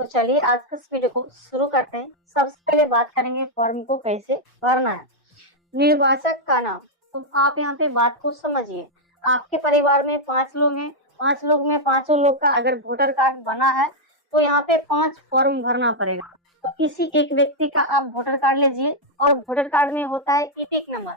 तो चलिए आज के इस वीडियो को शुरू करते हैं। सबसे पहले बात करेंगे फॉर्म को कैसे भरना है। निर्वाचक का नाम, तो आप यहाँ पे बात को समझिए। आपके परिवार में 5 लोग हैं, 5 लोग में 5 लोग का अगर वोटर कार्ड बना है तो यहाँ पे 5 फॉर्म भरना पड़ेगा। तो किसी एक व्यक्ति का आप वोटर कार्ड लीजिए और वोटर कार्ड में होता है ईपिक नंबर,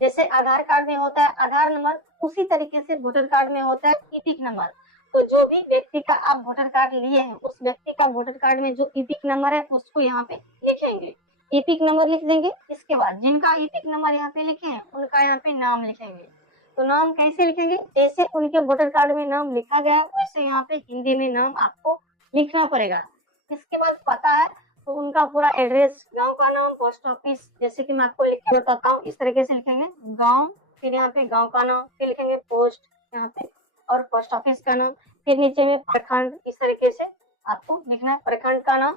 जैसे आधार कार्ड में होता है आधार नंबर, उसी तरीके से वोटर कार्ड में होता है ईपिक नंबर। तो जो भी व्यक्ति का आप वोटर कार्ड लिए हैं उस व्यक्ति का वोटर कार्ड में जो ईपिक नंबर है उसको यहाँ पे लिखेंगे, ईपिक नंबर लिख देंगे। इसके बाद जिनका ईपिक नंबर यहाँ पे लिखे हैं उनका यहाँ पे नाम लिखेंगे। तो नाम कैसे लिखेंगे, जैसे उनके वोटर कार्ड में नाम लिखा गया है वैसे यहाँ पे हिंदी में नाम आपको लिखना पड़ेगा। इसके बाद पता है तो उनका पूरा एड्रेस, गांव का नाम, पोस्ट ऑफिस, जैसे कि मैं आपको लिख के बताता हूँ इस तरीके से लिखेंगे गांव, फिर यहाँ पे गांव का नाम, फिर लिखेंगे पोस्ट यहाँ पे और पोस्ट ऑफिस का नाम, फिर नीचे में प्रखंड, इस तरीके से आपको लिखना है प्रखंड का नाम।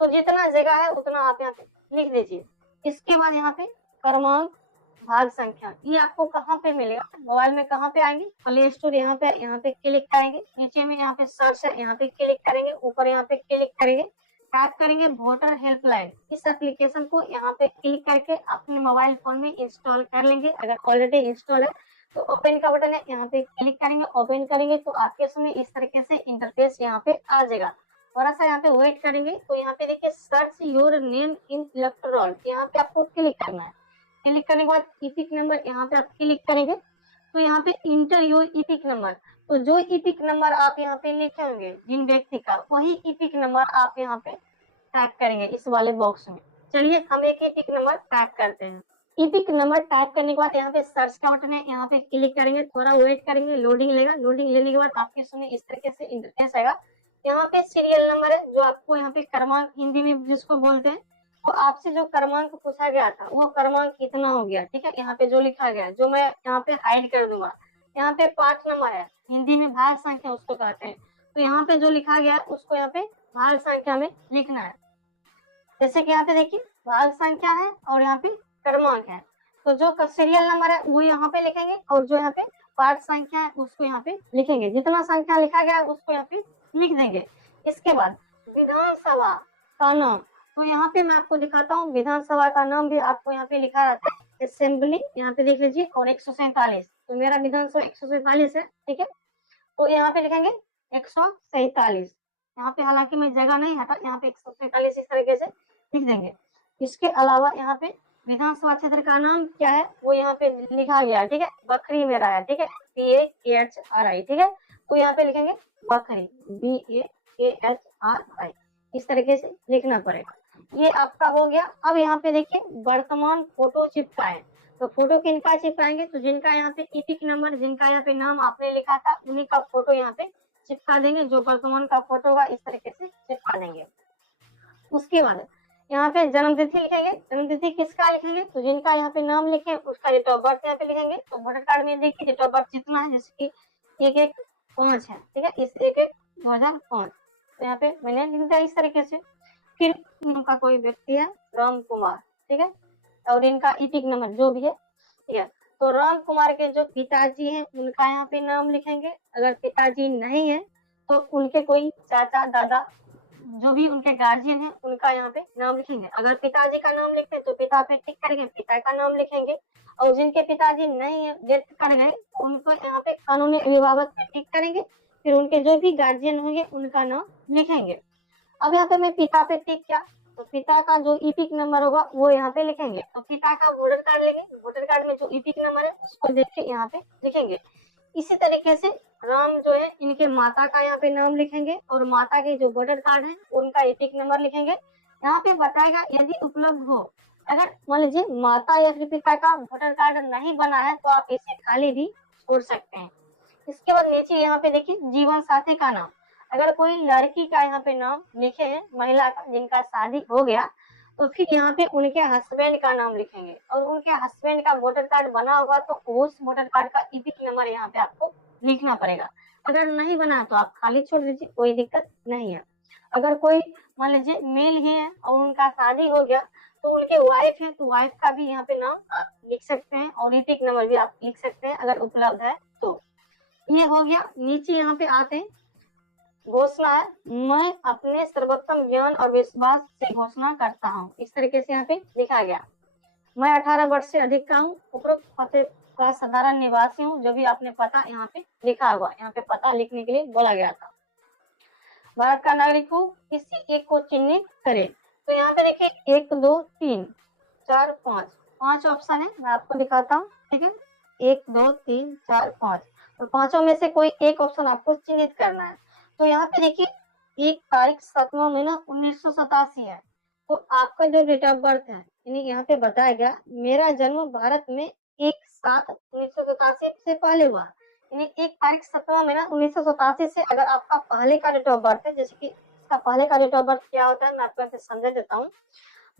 तो जितना जगह है उतना आप यहाँ पे लिख दीजिए। इसके बाद यहाँ पे क्रमांक, भाग संख्या, ये आपको कहाँ पे मिलेगा, मोबाइल में कहाँ पे आएंगे, प्ले स्टोर यहाँ पे क्लिक करेंगे, नीचे में यहाँ पे सर्च है यहाँ पे क्लिक करेंगे, ऊपर यहाँ पे क्लिक करेंगे, टाइप करेंगे वोटर हेल्पलाइन। इस एप्लीकेशन को यहाँ पे क्लिक करके अपने मोबाइल फोन में इंस्टॉल कर लेंगे। अगर ऑलरेडी इंस्टॉल है तो ओपन का बटन है यहाँ पे क्लिक करेंगे, ओपन करेंगे तो आपके सामने इस तरीके से इंटरफेस यहाँ पे आ जाएगा। थोड़ा सा यहाँ पे वेट करेंगे तो यहाँ पे देखिए search your name in electoral, यहाँ पे आपको क्लिक करना है। क्लिक करने के बाद ईपिक नंबर यहाँ पे आप क्लिक करेंगे तो यहाँ पे इंटर योर ईपिक नंबर, तो जो ईपिक नंबर आप यहाँ पे लिखे होंगे जिन व्यक्ति का, वही ईपिक नंबर आप यहाँ पे टाइप करेंगे इस वाले बॉक्स में। चलिए हम एक ईपिक नंबर टाइप करते हैं। ईपिक नंबर टाइप करने के बाद यहाँ पे सर्च का बटन है यहाँ पे क्लिक करेंगे, थोड़ा वेट करेंगे, लोडिंग लेगा। लोडिंग लेने के बाद आपके सामने इस तरीके से इंटरफेस आएगा। यहाँ पे सीरियल नंबर है जो आपको यहाँ पे क्रमांक हिंदी में जिसको बोलते हैं, तो आपसे जो क्रमांक पूछा गया था वो क्रमांक कितना हो गया, ठीक है। यहाँ पे जो लिखा गया जो मैं यहाँ पे हाइड कर दूंगा। यहाँ पे पार्ट नंबर है, हिंदी में भाग संख्या उसको कहते हैं, तो यहाँ पे जो लिखा गया उसको यहाँ पे भाग संख्या में लिखना है। जैसे कि यहाँ पे देखिए भाग संख्या है और यहाँ पे क्रमांक है, तो जो सीरियल नंबर है वो यहाँ पे लिखेंगे और जो यहाँ पे पार्ट संख्या है उसको यहाँ पे लिखेंगे। जितना संख्या लिखा गया है उसको यहाँ पे लिख देंगे। इसके बाद विधानसभा का नाम, तो यहाँ पे मैं आपको दिखाता हूँ विधानसभा का नाम भी आपको यहाँ पे लिखा रहता है, असेंबली यहाँ पे देख लीजिए, और 147, तो मेरा विधानसभा 147 है, ठीक है। तो यहाँ पे लिखेंगे 147, यहाँ पे हालांकि मैं जगह नहीं हटा, यहाँ पे 147 इस तरीके से लिख देंगे। इसके अलावा यहाँ पे विधानसभा क्षेत्र का नाम क्या है वो यहाँ पे लिखा गया, ठीक है, बखरी मेरा है, ठीक है, BAKHRI, ठीक है। तो यहाँ पे लिखेंगे बखरी, BAKHRI, इस तरीके से लिखना पड़ेगा। ये आपका हो गया। अब यहाँ पे देखिए वर्तमान फोटो चिपकाएं, तो फोटो किनका चिपकाएंगे, तो जिनका यहाँ पे ईपिक नंबर, जिनका यहाँ पे नाम आपने लिखा था उन्हीं का फोटो यहाँ पे चिपका देंगे। जो वर्तमान का फोटो होगा इस तरीके से चिपका देंगे। उसके बाद यहाँ पे जन्म तिथि लिखेंगे। जन्म तिथि किसका लिखेंगे, तो जिनका यहाँ पे नाम लिखे उसका डेट ऑफ बर्थ यहाँ पे लिखेंगे। तो वोटर कार्ड में देखिए डेट ऑफ बर्थ जितना है, जैसे कि 1-1-5 है, ठीक है, इस 1-1-2005, तो यहाँ पे मैंने लिख दिया इस तरीके से। फिर उनका कोई व्यक्ति है राम कुमार, ठीक है, और इनका ईपिक नंबर जो भी है, ठीक है। तो राम कुमार के जो पिताजी हैं उनका यहाँ पे नाम लिखेंगे। अगर पिताजी नहीं है तो उनके कोई चाचा दादा जो भी उनके गार्जियन है उनका यहाँ पे नाम लिखेंगे। अगर पिताजी का नाम लिखते हैं तो पिता पे टिक करेंगे, पिता का नाम लिखेंगे। और जिनके पिताजी नहीं है, डेथ कर गए, उनको यहाँ पे कानूनी अभिभावक पे टिक करेंगे। फिर उनके जो भी गार्जियन होंगे उनका नाम लिखेंगे। अब यहाँ पे मैं पिता पे टिक किया तो पिता का जो ईपिक नंबर होगा वो यहाँ पे लिखेंगे। तो पिता का वोटर कार्ड लेंगे, वोटर कार्ड में जो ईपिक नंबर है उसको देख के यहाँ पे लिखेंगे। इसी तरीके से राम जो है इनके माता का यहाँ पे नाम लिखेंगे और माता के जो वोटर कार्ड है उनका ईपिक नंबर लिखेंगे। यहाँ पे बताएगा यदि उपलब्ध हो, अगर मान लीजिए माता या फिर पिता का वोटर कार्ड नहीं बना है तो आप इसे खाली भी छोड़ सकते हैं। इसके बाद नीचे यहाँ पे देखिए जीवन साथी का नाम, अगर कोई लड़की का यहाँ पे नाम लिखे हैं, महिला का जिनका शादी हो गया, तो फिर यहाँ पे उनके हस्बैंड का नाम लिखेंगे और उनके हस्बैंड का वोटर कार्ड बना होगा तो उस वोटर कार्ड का ईपिक नंबर यहाँ पे आपको लिखना पड़ेगा। अगर नहीं बना तो आप खाली छोड़ दीजिए, कोई दिक्कत नहीं है। अगर कोई मान लीजिए मेल ही है और उनका शादी हो गया तो उनकी वाइफ है तो वाइफ का भी यहाँ पे नाम आप लिख सकते हैं और ईपिक नंबर भी आप लिख सकते हैं अगर उपलब्ध है तो। ये हो गया। नीचे यहाँ पे आते हैं घोषणा है, मैं अपने सर्वोत्तम ज्ञान और विश्वास से घोषणा करता हूँ। इस तरीके से यहाँ पे लिखा गया। मैं 18 वर्ष से अधिक का हूँ, उपरोक्त पते का साधारण निवासी हूँ। जो भी आपने पता यहाँ पे लिखा हुआ, यहाँ पे पता लिखने के लिए बोला गया था। भारत का नागरिक हूँ, किसी एक को चिन्हित करें। तो यहाँ पे देखिए 1 2 3 4 5 ऑप्शन है, मैं आपको दिखाता हूँ। ठीक है, 1 2 3 4 5 और पांचों में से कोई एक ऑप्शन आपको चिन्हित करना है। तो यहाँ पे देखिए एक तारीख 7वां महीना 1987 है। तो आपका जो डेट ऑफ बर्थ है, यानी यहाँ पे बताया गया मेरा जन्म भारत में 1/7/1987 से पहले हुआ, यानी 1 तारीख 7वां महीना 1987 से अगर आपका पहले का डेट ऑफ बर्थ है, जैसे कि इसका पहले का डेट ऑफ बर्थ क्या होता है मैं आपको समझा देता हूँ।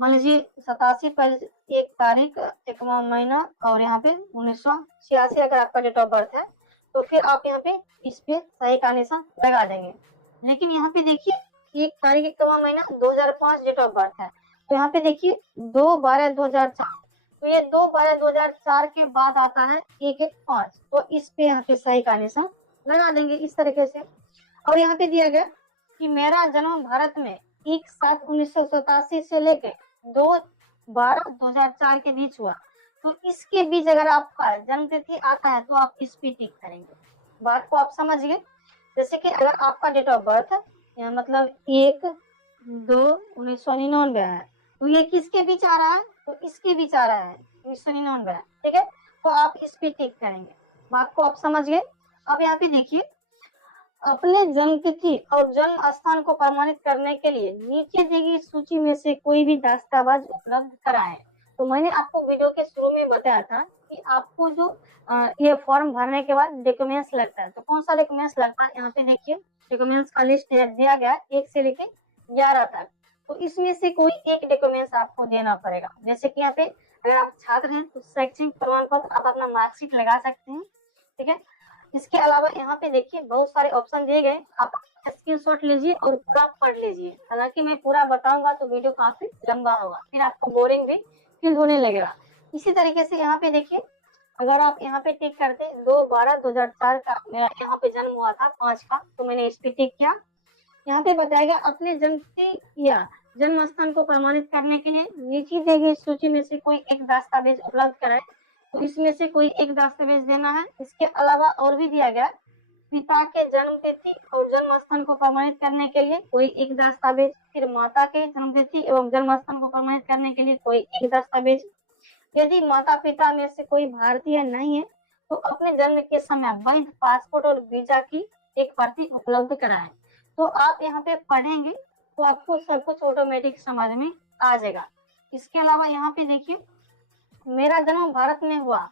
मान लीजिए 87 पर 1 तारीख 1वां महीना और यहाँ पे 1986 अगर आपका डेट ऑफ बर्थ है, तो फिर आप यहाँ पे इस पे सही का निशान लगा देंगे। लेकिन यहाँ पे देखिए 1 तारीख 1वां महीना 2005 डेट ऑफ बर्थ है, तो यहाँ पे देखिए 2/12/2004, तो ये 2/12/2004 के बाद आता है 1/1/5, तो इस पे यहाँ पे सही का निशान लगा देंगे इस तरीके से। और यहाँ पे दिया गया कि मेरा जन्म भारत में 1/7/1987 से लेके 2/12/2004 के बीच हुआ, तो इसके बीच अगर आपका जन्म तिथि आता है तो आप इस पे टिक करेंगे। बात को आप समझ गए। जैसे कि अगर आपका डेट ऑफ बर्थ है मतलब 1/2/1999 है, तो ये किसके बीच आ रहा है, तो इसके बीच आ रहा है 1999 है। ठीक है, तो आप इस पे टिक करेंगे। बात को आप समझ गए। अब यहाँ पे देखिए अपने जन्म तिथि और जन्म स्थान को प्रमाणित करने के लिए नीचे दी गई सूची में से कोई भी दस्तावेज उपलब्ध कराएं। तो मैंने आपको वीडियो के शुरू में बताया था कि आपको जो ये फॉर्म भरने के बाद डॉक्यूमेंट्स लगता है, तो कौन सा डॉक्यूमेंट्स लगता है यहाँ पे देखिए डॉक्यूमेंट्स का लिस्ट दिया गया 1 से लेके 11 तक। तो इसमें से कोई एक डॉक्यूमेंट्स आपको देना पड़ेगा। जैसे कि यहाँ पे अगर आप छात्र हैं तो शैक्षणिक प्रमाण पत्र, आप अपना मार्कशीट लगा सकते हैं। ठीक है, इसके अलावा यहाँ पे देखिए बहुत सारे ऑप्शन दिए गए, आप स्क्रीनशॉट लीजिए और पूरा पढ़ लीजिए। हालांकि मैं पूरा बताऊंगा तो वीडियो काफी लंबा होगा, फिर आपको बोरिंग भी फील होने लगेगा। इसी तरीके से यहाँ पे देखिए अगर आप यहाँ पे टिक करते 2/12/2004 का मेरा यहाँ पे जन्म हुआ था 5 का, तो मैंने इस पे टिक किया। यहाँ पे बताएगा अपने जन्म तिथि या जन्म स्थान को प्रमाणित करने के लिए नीचे दी गई सूची में से कोई एक दस्तावेज उपलब्ध कराए, तो इसमें से कोई एक दस्तावेज देना है। इसके अलावा और भी दिया गया पिता के जन्म तिथि और जन्म स्थान को प्रमाणित करने के लिए कोई एक दस्तावेज, फिर माता के जन्म तिथि एवं जन्म स्थान को प्रमाणित करने के लिए कोई एक दस्तावेज। यदि माता पिता में से कोई भारतीय नहीं है तो अपने जन्म के समय वैध पासपोर्ट और वीजा की एक प्रति उपलब्ध कराएं। तो आप यहाँ पे पढ़ेंगे तो आपको सब कुछ ऑटोमेटिक समझ में आ जाएगा। इसके अलावा यहाँ पे देखिए मेरा जन्म भारत में हुआ,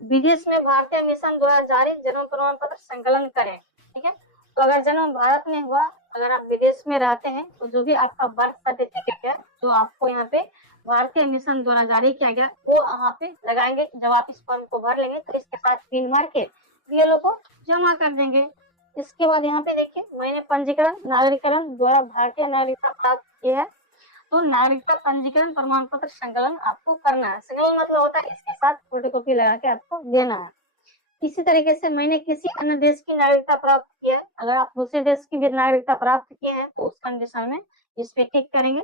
विदेश में भारतीय मिशन द्वारा जारी जन्म प्रमाण पत्र संकलन करें। ठीक है, तो अगर जन्म भारत में हुआ, अगर आप विदेश में रहते हैं तो जो भी आपका बर्थ सर्टिफिकेट है जो आपको यहाँ पे भारतीय मिशन द्वारा जारी किया गया वो यहाँ पे लगाएंगे। जब आप इस फॉर्म को भर लेंगे तो इसके साथ पिन मार के बीएलओ को जमा कर देंगे। इसके बाद यहाँ पे देखिए मैंने पंजीकरण नागरिकरण द्वारा भारतीय नागरिकता प्राप्त की है, तो नागरिकता पंजीकरण प्रमाण पत्र संकलन आपको करना है। संकलन मतलब होता है इसके साथ फोटोकॉपी लगा के आपको देना है। इसी तरीके से मैंने किसी अन्य देश की नागरिकता प्राप्त की है, अगर आप दूसरे देश की भी नागरिकता प्राप्त किए हैं तो उस कंडीशन में इस पे टिक करेंगे।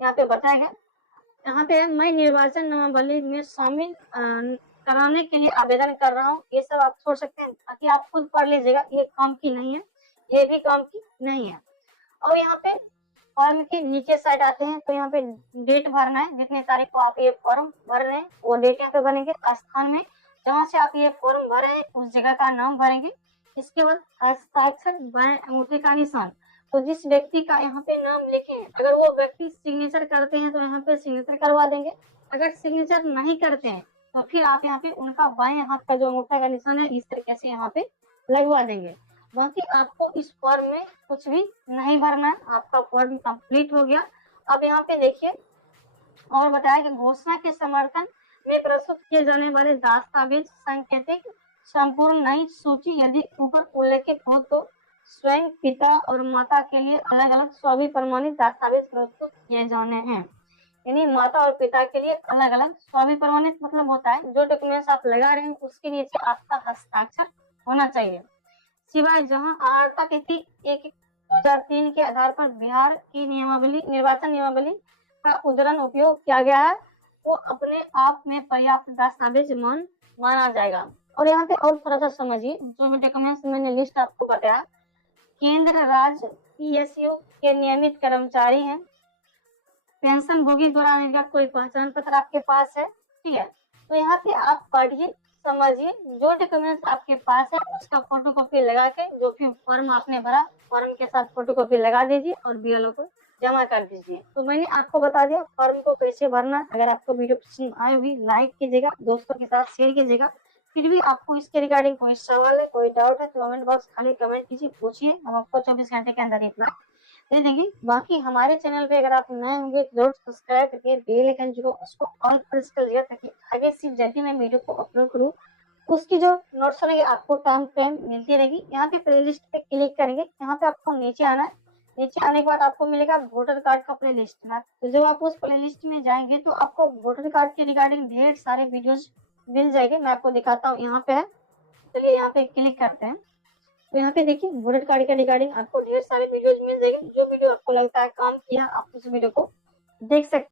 यहाँ पे बताएगा यहाँ पे मैं निर्वाचन नामावली में शामिल कराने के लिए आवेदन कर रहा हूँ, ये सब आप छोड़ सकते हैं ताकि आप खुद पढ़ लीजिएगा, ये काम की नहीं है, ये भी काम की नहीं है। और यहाँ पे फॉर्म के नीचे साइड आते हैं तो यहाँ पे डेट भरना है, जितने तारीख को आप ये फॉर्म भर रहे हैं वो डेट यहाँ पे भरेंगे। स्थान में जहाँ से आप ये फॉर्म भरे हैं उस जगह का नाम भरेंगे। इसके बाद हस्ताक्षर बाएं अंगूठे का निशान, तो जिस व्यक्ति का यहाँ पे नाम लिखे अगर वो व्यक्ति सिग्नेचर करते हैं तो यहाँ पे सिग्नेचर करवा देंगे। अगर सिग्नेचर नहीं करते हैं तो फिर आप यहाँ पे उनका बाएं हाथ का जो अंगूठा का निशान है इस तरीके से यहाँ पे लगवा देंगे। बाकी आपको इस फॉर्म में कुछ भी नहीं भरना है, आपका फॉर्म कंप्लीट हो गया। अब यहाँ पे देखिए और बताया कि घोषणा के समर्थन में प्रस्तुत किए जाने वाले दस्तावेज सांकेतिक संपूर्ण नई सूची यदि ऊपर उल्लेखित हो तो स्वयं पिता और माता के लिए अलग अलग स्व प्रमाणित दस्तावेज प्रस्तुत किए जाने हैं। यानी माता और पिता के लिए अलग अलग स्व प्रमाणित मतलब होता है जो डॉक्यूमेंट्स आप लगा रहे हैं उसके नीचे आपका हस्ताक्षर होना चाहिए। सिवाय जहां आर्ता तिथि एक 2003 के आधार पर बिहार की नियमावली, निर्वाचन नियमावली का उद्धरण उपयोग किया गया है, वो अपने आप में पर्याप्त दस्तावेज माना जाएगा। और यहाँ पे और थोड़ा सा समझिए, जो भी डॉक्यूमेंट्स मैंने लिस्ट आपको बताया, केंद्र राज्य पीएसयू के नियमित कर्मचारी हैं, पेंशन भोगी द्वारा निर्गत कोई पहचान पत्र आपके पास है, ठीक है। तो यहाँ पे आप पढ़िए, समझिए, जो डॉक्यूमेंट्स आपके पास है उसका फोटोकॉपी लगा के, जो भी फॉर्म आपने भरा फॉर्म के साथ फोटोकॉपी लगा दीजिए और बीएलओ को जमा कर दीजिए। तो मैंने आपको बता दिया फॉर्म को कैसे भरना। अगर आपको वीडियो पसंद आए हुई लाइक कीजिएगा, दोस्तों के साथ शेयर कीजिएगा। फिर भी आपको इसके रिगार्डिंग कोई सवाल है, कोई डाउट है तो कमेंट बॉक्स खाली कमेंट कीजिए, पूछिए, हम आपको 24 घंटे के अंदर रिप्लाई दे देंगे। बाकी हमारे चैनल पे अगर आप नए होंगे तो जरूर सब्सक्राइब करके बेल आइकन जो उसको ऑल प्रेस कर दिया, ताकि आगे से जब भी मैं वीडियो को अपलोड करूँ उसकी जो नोट्स रहेगी आपको टाइम टाइम मिलती रहेगी। यहाँ पे प्लेलिस्ट पे क्लिक करेंगे, यहाँ पे आपको नीचे आना है, नीचे आने के बाद आपको मिलेगा वोटर कार्ड का प्ले लिस्ट। तो जब आप उस प्ले लिस्ट में जाएंगे तो आपको वोटर कार्ड के रिगार्डिंग ढेर सारे वीडियोज मिल जाएंगे। मैं आपको दिखाता हूँ, यहाँ पे है, चलिए यहाँ पे क्लिक करते हैं। तो यहाँ पे देखिए वोटर कार्ड के रिगार्डिंग आपको ढेर सारे वीडियोज मिल जाएंगे। जो वीडियो आपको लगता है काम किया, आप उस वीडियो को देख सकते हैं।